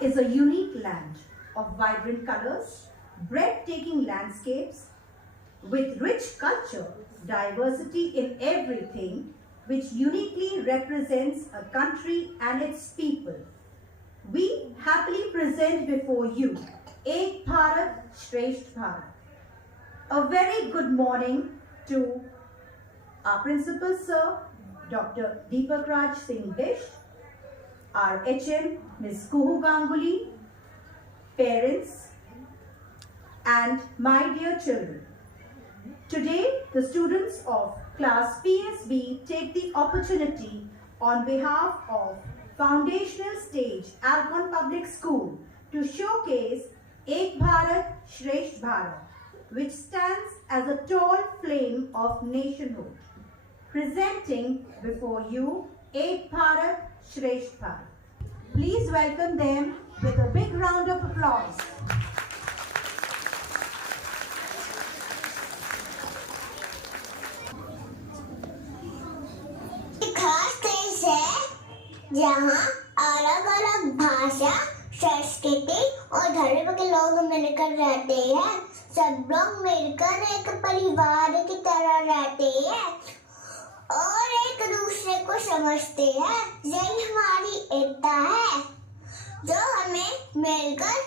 is a unique land of vibrant colors, breathtaking landscapes, with rich culture, diversity in everything, which uniquely represents a country and its people. We happily present before you Ek Bharat Shresth Bharat. A very good morning to our Principal Sir, Dr. Deepak Raj Singh Bisht, our HM, Ms. Kuhu Ganguly, parents, and my dear children. Today, the students of class PSB take the opportunity on behalf of Foundational Stage, Alcon Public School, to showcase Ek Bharat Shresth Bharat, which stands as a tall flame of nationhood. Presenting before you Ek Bharat Shresth Bharat. Please welcome them with a big round of applause. खास देश है जहाँ अलग अलग भाषा, संस्कृति और धर्म के लोग मिलकर रहते हैं। सब लोग मिलकर एक परिवार की तरह रहते हैं और एक दूसरे को समझते हैं। यही हमारी एकता है जो हमें मिलकर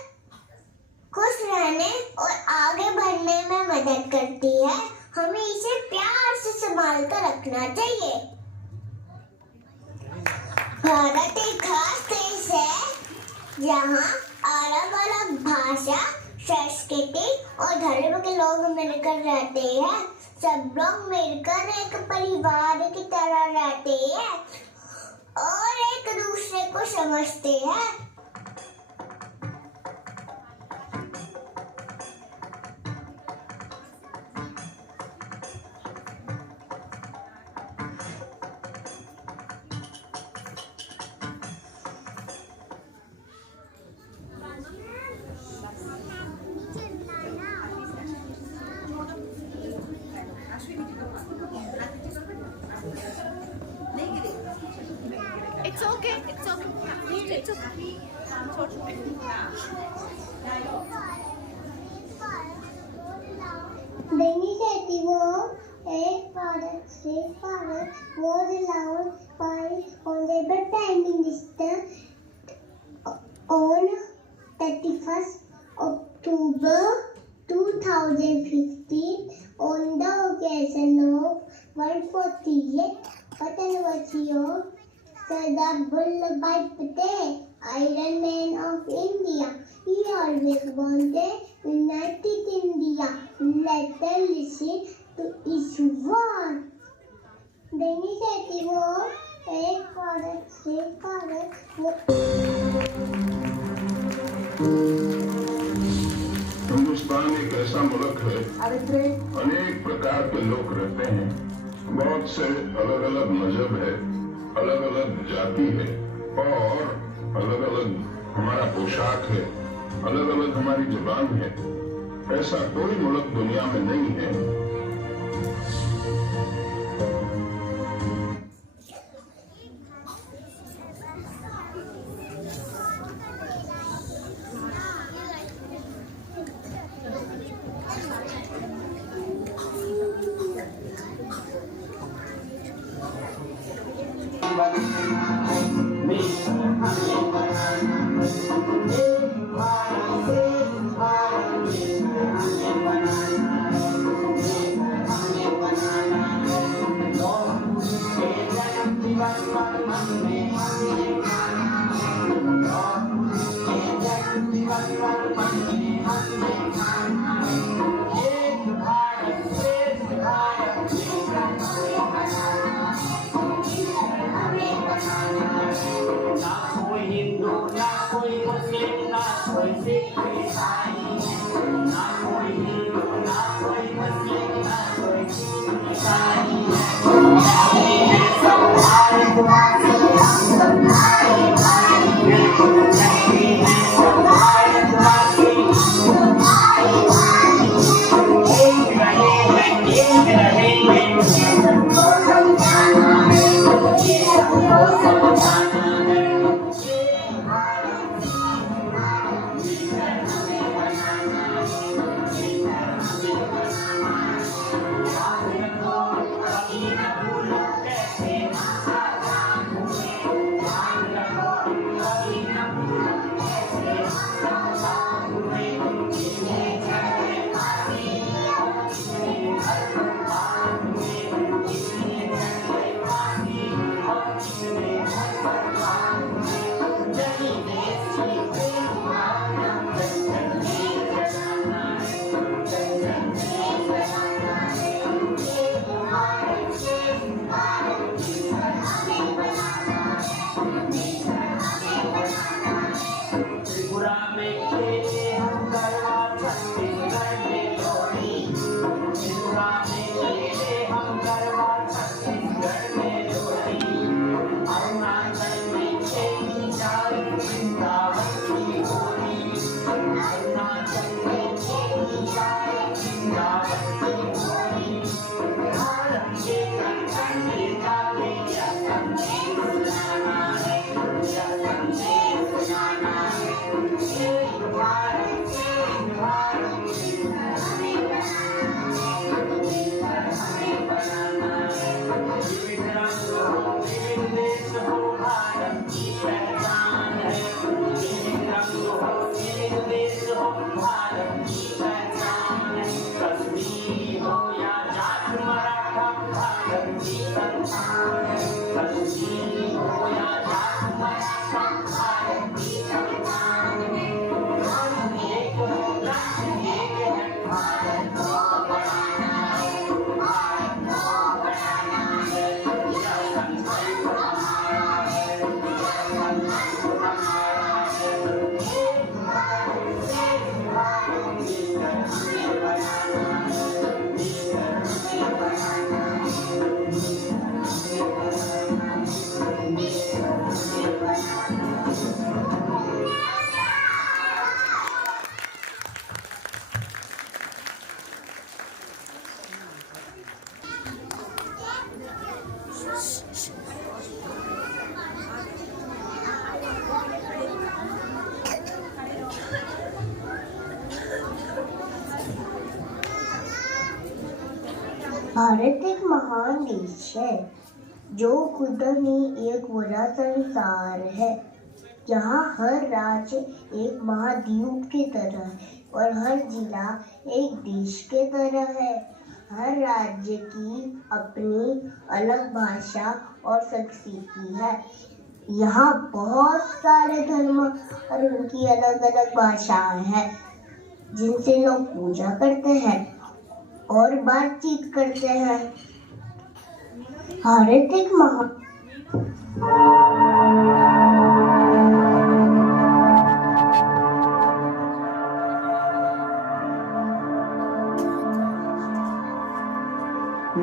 खुश रहने और आगे बढ़ने में मदद करती है। हमें इसे प्यार से संभाल कर रखना चाहिए। भारत एक खास देश है जहाँ अलग अलग भाषा, संस्कृति और धर्म के लोग मिलकर रहते हैं। सब लोग मिलकर एक परिवार की तरह रहते हैं और एक दूसरे को समझते हैं। It's okay. It's okay. It's okay. The initiative of Ek Bharat Shresth Bharat was launched by Honorable Prime Minister on 31st October 2015 on the occasion of 148th birth anniversary of Sardar Vallabhbhai Patel, Iron Man of India. He always wanted United India. Let us listen to his word. The initiative of Ek Bharat Shresth Bharat Hindustan एक ऐसा मुल्क है, अनेक प्रकार के लोग रहते हैं, बहुत से अलग अलग मजहब है, अलग अलग जाति है और अलग अलग हमारा पोशाक है, अलग अलग हमारी जुबान है। ऐसा कोई मुल्क दुनिया में नहीं है त्रिपुरा में खेले हम गरबा छत्तीसगढ़ में लोहड़ी त्रिपुरा में खेले हम गरबा छत्तीसगढ़ में लोहड़ी अरुणाचल में खेली जाए वृंदावन की होली अरुणाचल में खेली जाए वृंदावन की होली भारत के कंकण में जाके यह संदेश सुनाना है यह संदेश सुनाना है एक भारत हमें बनाना है विविध रंग हो विविध देश हो भारत की पहचान है विविध रंग हो विविध देश हो भारत की पहचान है कश्मीरी हो या जाट मराठा भारत की संतान है कश्मीरी हो या जाट मराठा भारत की संतान है हम एक हो लक्ष्य एक है भारत को बढ़ाना है भारत को बढ़ाना है यह संकल्प हमारा है यह संकल्प हमारा है एक भारत श्रेष्ठ भारत मिलकर हमें बनाना है मिलकर हमें बनाना है भारत एक महान देश है जो खुद में एक बड़ा संसार है जहाँ हर राज्य एक महाद्वीप की तरह है और हर जिला एक देश के तरह है। हर राज्य की अपनी अलग भाषा और संस्कृति है। यहाँ बहुत सारे धर्म और उनकी अलग अलग भाषाएं हैं जिनसे लोग पूजा करते हैं और बातचीत करते हैं। भारत एक महान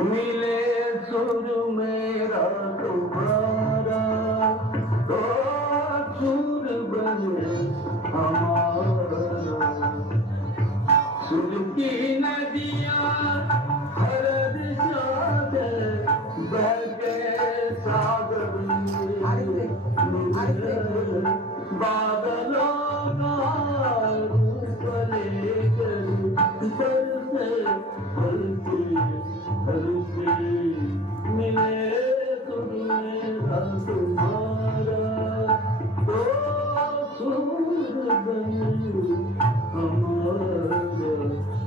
मिले सुर मेरा तुम्हारा तो सुर बने हमारा सुर की नदियाँ हर दिशा से बहके सागर बादलों का रूप लेकर बरसे हल्की मिले सुर मेरा तुम्हारा तो सुर बने हमारा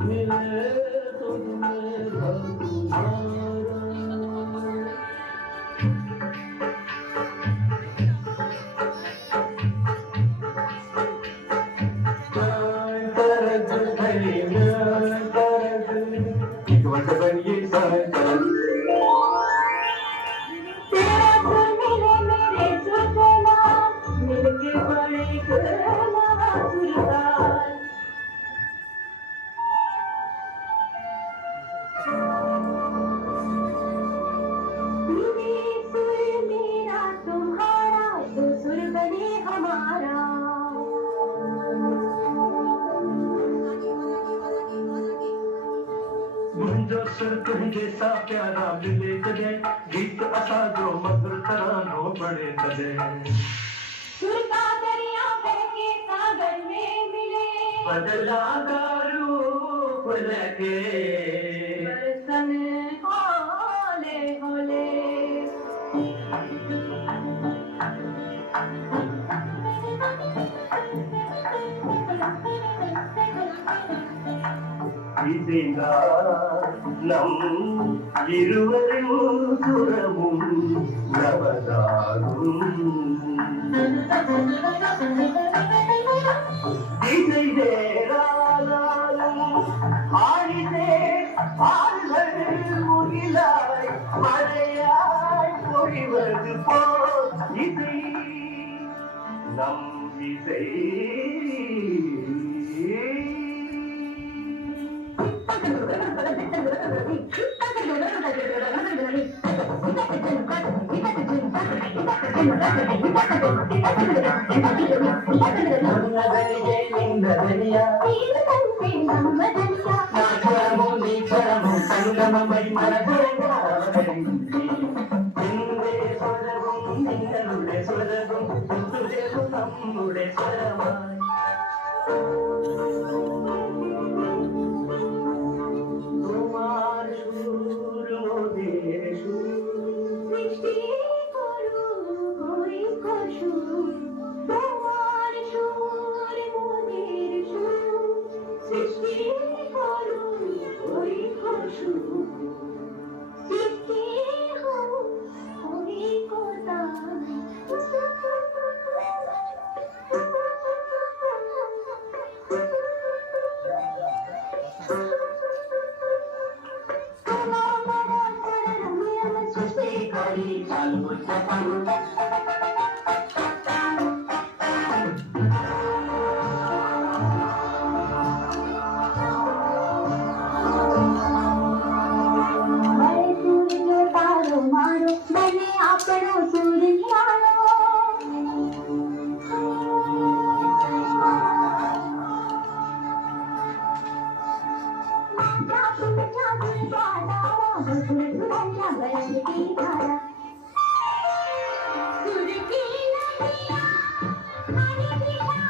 मिले सुर मेरा तुम्हारा जैसा प्यारा मिले कदे गीत असा जो मधुर तरानो बड़े कदे सुर का दरिया बहके सागर में मिले बदला का रूप लगे बरसन होले होले இதா நம் இருவரும் சுரமும் நவதாரும் இசை தேராதாரும் ஆடிதே ஆள்கள் முகிலாய் மழையாய் பொழிவது போல் இசை நம் இசை ನನ್ನದನಿಗೆ ನಿನ್ನದನಿಯ ನಾಚರಮು ನೀಚರಮು ಸಂಗಮ ಮೈ ಮನದೆಂದೇ ಸ್ವರವು ನಿನ್ನನುಡೆ ಸ್ವರವು ತುದೇವು ನಮ್ಮುಡೆ ಸ್ವರವಾಯಿ তোমার সুর মোদের সুর সৃষ্টি করো হই কসুর তোমার সুর মোদের সুর সৃষ্টি করো হই কসুর সৃষ্টি হই কোথায় সৃষ্টি করি চালু চাপালু મારે સૂરજ તારો મારો બને આપણો સૂર ન્યારો જાદુ જાદુ બાડાઓ બસુર સુરૈયા બરસતી ધારા સુર કી નदियाँ हरी दिशा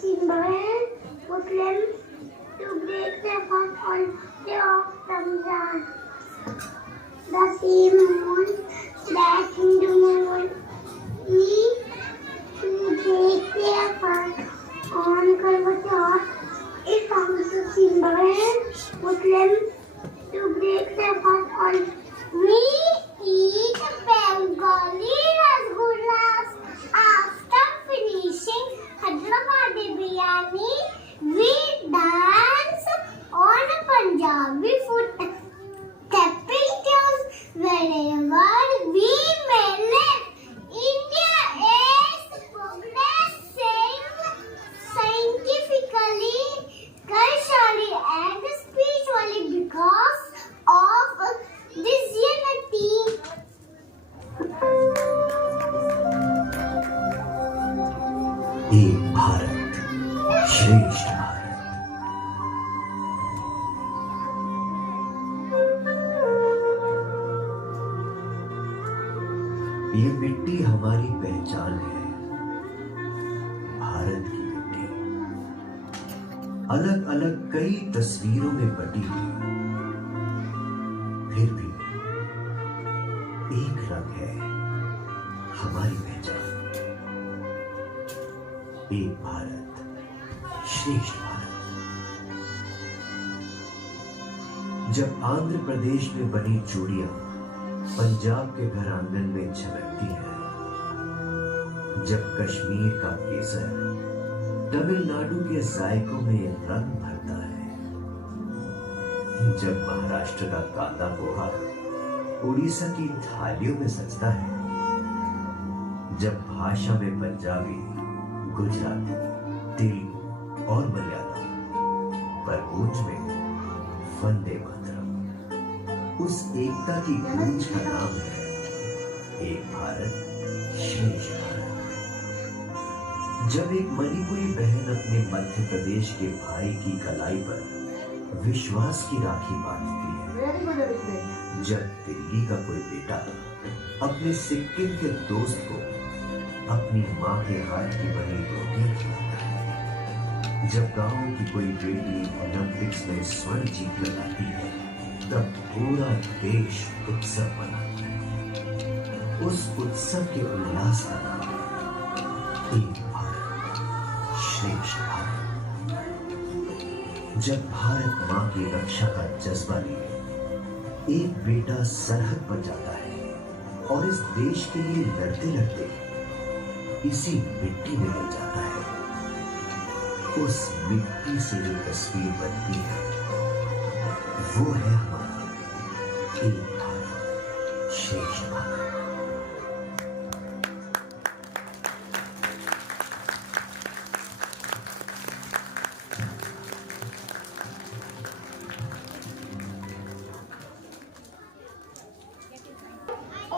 से बहके Muslims to break their fast on day of Ramzan. The same moon that Hindu moon need to break their fast on Karwa Chauth is also symbol Muslims to break their fast on. We eat Bengali rasgullas after finishing Hyderabadi biryani. We dance on Punjabi food stepping tunes wherever we may live. India is progressing scientifically, culturally and spiritually because of this unity. एक भारत श्रेष्ठ भारत। ये मिट्टी हमारी पहचान है, भारत की मिट्टी अलग अलग कई तस्वीरों में बटी हुई, फिर भी एक रंग है हमारी पहचान। एक भारत श्रेष्ठ भारत। जब आंध्र प्रदेश में बनी चूड़ियां पंजाब के घर आंगन में झलकती हैं, जब कश्मीर का केसर तमिलनाडु के जायकों में रंग भरता है, जब महाराष्ट्र का कांदा पोहा उड़ीसा की थालियों में सजता है, जब भाषा में पंजाबी, गुजराती, तेलुगु और मलयालम, पर गूंज में वंदे मातरम। उस एकता की गूंज का नाम है एक भारत श्रेष्ठ भारत। जब एक मणिपुरी बहन अपने मध्य प्रदेश के भाई की कलाई पर विश्वास की राखी बांधती है, जब दिल्ली का कोई बेटा अपने सिक्किम के दोस्त को अपनी माँ के हाथ की बनी रोटियां खिलाता है, जब गांव की कोई बेटी ओलंपिक्स में स्वर्ण जीत लगाती है, तब पूरा देश उत्सव मनाता है। उस उत्सव के उल्लास का नाम एक भारत श्रेष्ठ भारत। जब भारत माँ की रक्षा का जज्बा लिए एक बेटा सरहद पर जाता है और इस देश के लिए लड़ते लड़ते इसी मिट्टी में मिल जाता है, उस मिट्टी से जो तस्वीर बनती है वो है हमारा एक भारत श्रेष्ठ भारत।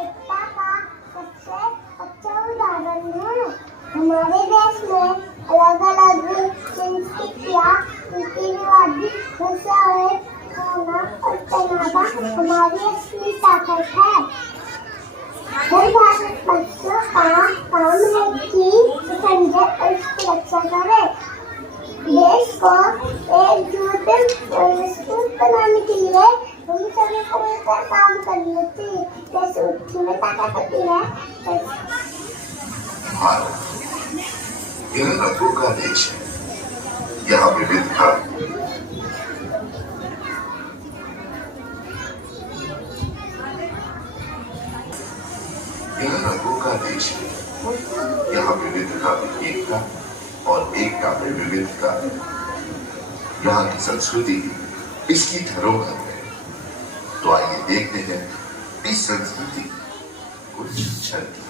एकता का सबसे अच्छा उदाहरण है। हमारे देश में अलग अलग संस्कृतियाँ, रीति रिवाज, भाषाएं, खाना और पहनावा हमारी असली ताकत है। हर भारतवासियों का काम है कि समझे और इसकी रक्षा करे। देश को एकजुट और मजबूत बनाने के लिए हम सभी को मिलकर काम करना चाहिए। जैसे उठी में ताकत होती है, भारत इन रंगों का देश है। यहाँ विविधता इन रंगों का देश है। यहाँ विविधता में एकता और एकता में विविधता। यहाँ की संस्कृति इसकी धरोहर है। तो आइए देखते हैं इस संस्कृति कुछ झलकी।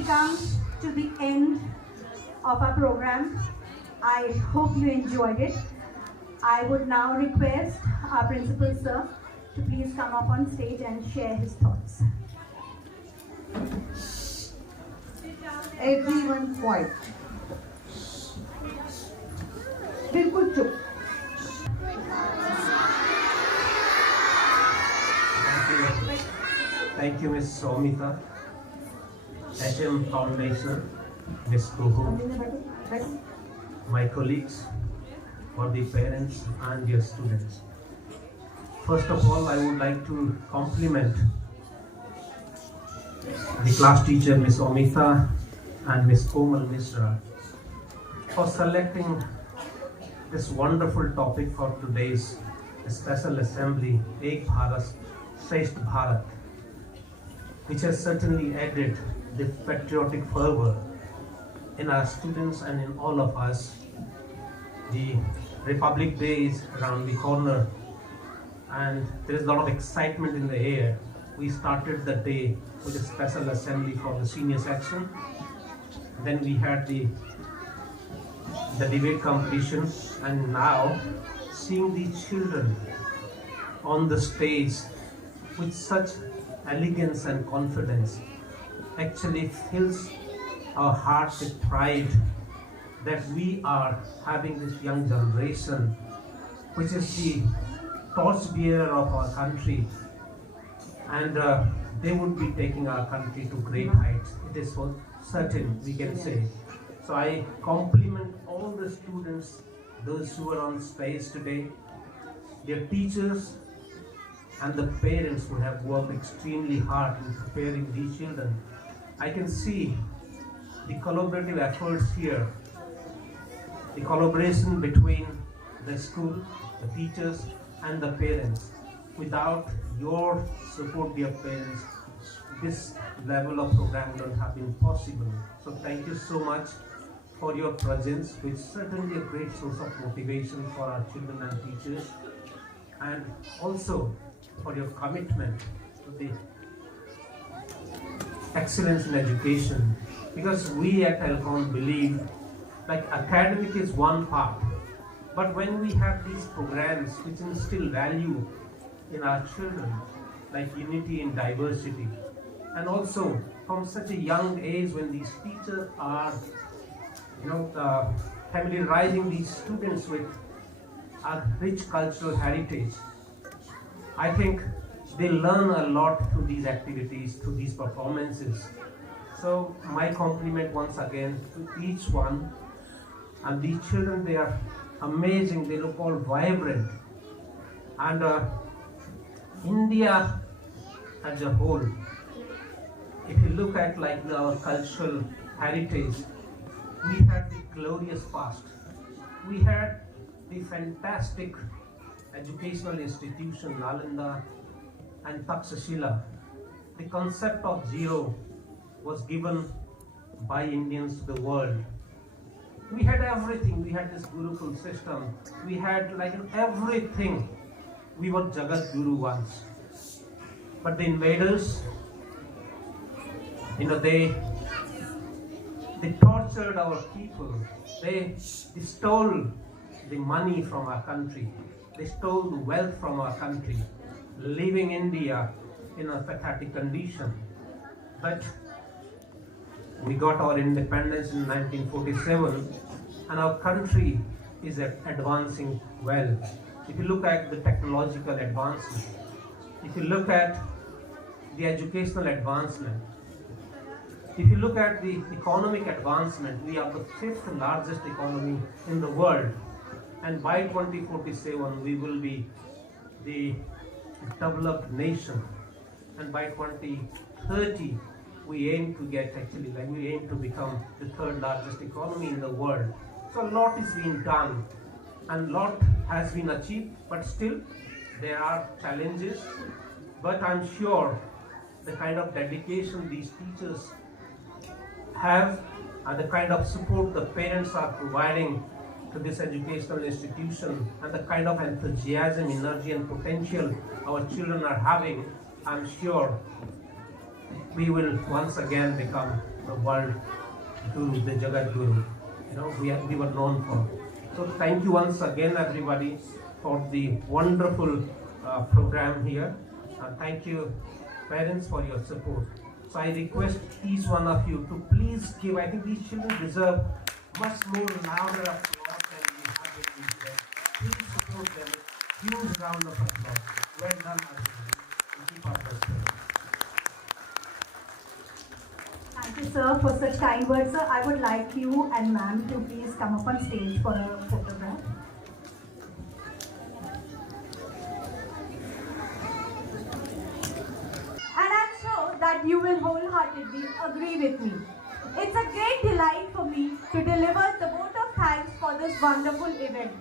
we come to the end of our program. I hope you enjoyed it. I would now request our principal sir to please come up on stage and share his thoughts. Everyone quiet. बिल्कुल चुप. Thank you, Ms. Somita, HM Foundation, Ms. Kuhu, my colleagues, for the parents and your students. First of all, I would like to compliment the class teacher, Ms. Omita, and Ms. Komal Mishra for selecting this wonderful topic for today's special assembly, Ek Bharat, Shresth Bharat, which has certainly added the patriotic fervor in our students and in all of us. The Republic Day is around the corner and there is a lot of excitement in the air. We started the day with a special assembly for the senior section. Then we had the debate competition, and now seeing the children on the stage with such elegance and confidence actually fills our hearts with pride that we are having this young generation which is the torchbearer of our country, and they would be taking our country to great heights. It is for certain, we can say. So I compliment all the students, those who are on stage today, their teachers and the parents who have worked extremely hard in preparing these children. I can see the collaborative efforts here, the collaboration between the school, the teachers and the parents. Without your support, dear parents, this level of program would not have been possible. So thank you so much for your presence, which is certainly a great source of motivation for our children and teachers, and also for your commitment to the excellence in education. Because we at Alcon believe like academic is one part, but when we have these programs which instill value in our children, like unity in diversity, and also from such a young age when these teachers are familiarizing these students with our rich cultural heritage, I think they learn a lot through these activities, through these performances. So my compliment once again to each one. And these children, they are amazing, they look all vibrant. And India as a whole, if you look at like our cultural heritage, we had the glorious past. We had the fantastic educational institution, Nalanda and Takshashila. The concept of zero was given by Indians to the world. We had everything. We had this Gurukul system. We had like everything. We were Jagat Guru once. But the invaders, they tortured our people. They stole the money from our country. They stole the wealth from our country, leaving India in a pathetic condition. But we got our independence in 1947, and our country is advancing well. If you look at the technological advancement, if you look at the educational advancement, if you look at the economic advancement, we are the 5th largest economy in the world, and by 2047 we will be the developed nation, and by 2030 we aim to become the 3rd largest economy in the world. So a lot is being done and lot has been achieved, but still there are challenges. But I'm sure the kind of dedication these teachers have and the kind of support the parents are providing to this educational institution and the kind of enthusiasm, energy and potential our children are having, I'm sure we will once again become the world Guru, the Jagat Guru. We were known for. So thank you once again, everybody, for the wonderful program here. Thank you, parents, for your support. So I request each one of you to please give. I think these children deserve much more louder applause than we have with these today. Please support them. Huge round of applause. Well done, everybody. And keep up the spirit. Thank you, sir, for such kind words, sir. I would like you and ma'am to please come up on stage for a photograph. And I'm sure that you will wholeheartedly agree with me. It's a great delight for me to deliver the vote of thanks for this wonderful event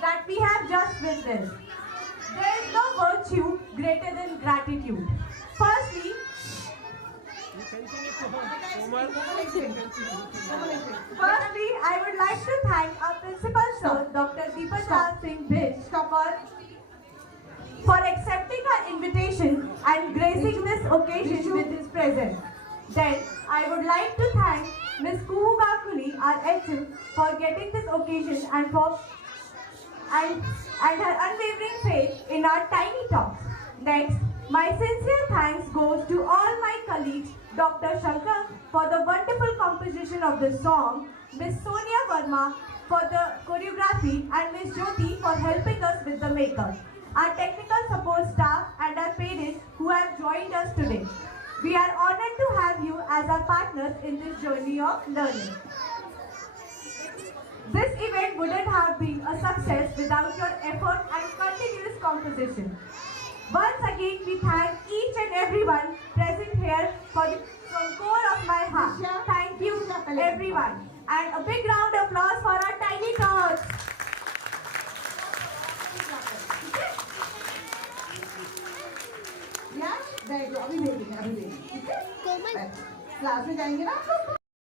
that we have just witnessed. There is no virtue greater than gratitude. Firstly, I would like to thank our principal sir, Dr. Deepachand Singh Bish, for accepting our invitation and gracing this occasion with his presence. Then, I would like to thank Ms. Kuhu Kakuli, our HM, for getting this occasion and her unwavering faith in our tiny talks. Next, my sincere thanks goes to all my colleagues, Dr. Shankar for the wonderful composition of the song, Ms. Sonia Verma for the choreography, and Ms. Jyoti for helping us with the makeup, our technical support staff and our parents who have joined us today. We are honored to have you as our partners in this journey of learning. This event wouldn't have been a success without your effort and continuous composition. Once again, we thank each and everyone present here from core of my heart. Thank you, everyone. And a big round of applause for our tiny tots. Yeah, अभी भेजेंगे ठीक है class में जाएंगे ना